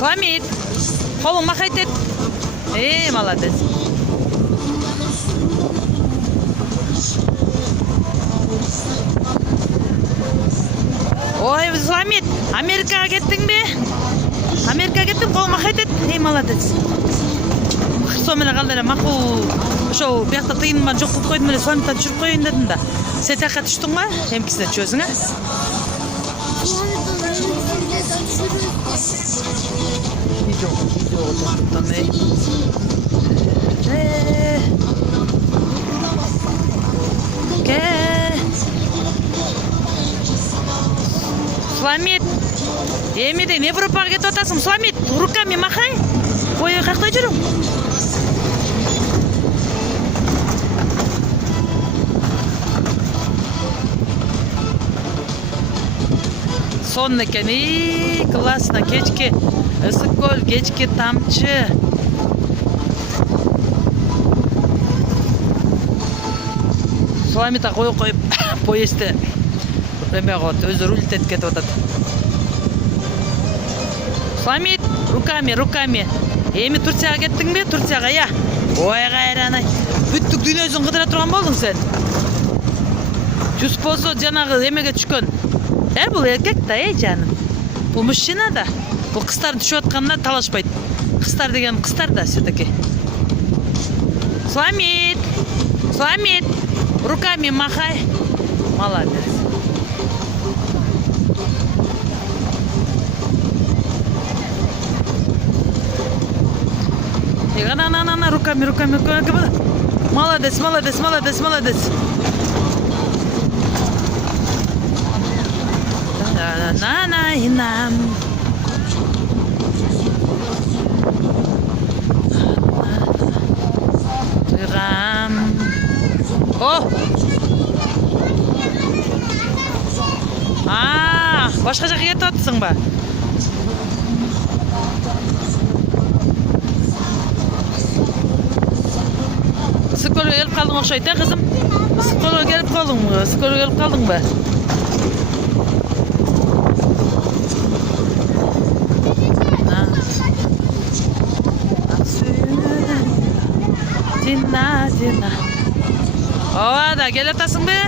Хамид, қолың махайт ет. Молодец. Ой, Хамид, Америкаға кеттің бе? Америкаға кеттім, қолың махайт ет. Молодец. Сонымен қалдыра мақұл. Шоу, бияқта тыйынма жоқ қылып қойдым, Хамидтан жүріп қойын дедім да. Сен таққа түштің ба? Емкісіне чөзің, Видео тоқтамай. Суламид, емеден Европаға кетіп отасың. Суламид, руками махай. Ой, қақтай жүрің. Сон екен, классно, кечке ысык көл, кечке тамчы. Суламид қойып поезді өзі рулетет кетіп отады. Суламид, руками. Еми Турцияға кеттің бе? Турцияға, я. Ой, қайран-ай. Бүттік дүниесін қыдыра тұрған болдың сен. Жүз болса жаңағы емеге түшкен. Бұл еркек та, жаным. Бұл мужчина да. Бұл қыстардың түшіп отқанына талашпайды. Қыстар деген қыстар да, все-таки. Суламид, руками махай. Молодец. На, руками. Молодец. На. Башқа жаққа кетіп жатсың ба? Скорый келіп қалдың оқшайды, қызым? Скорый келіп қалдың ба? Дина. Ова да, келіп жатасың бе?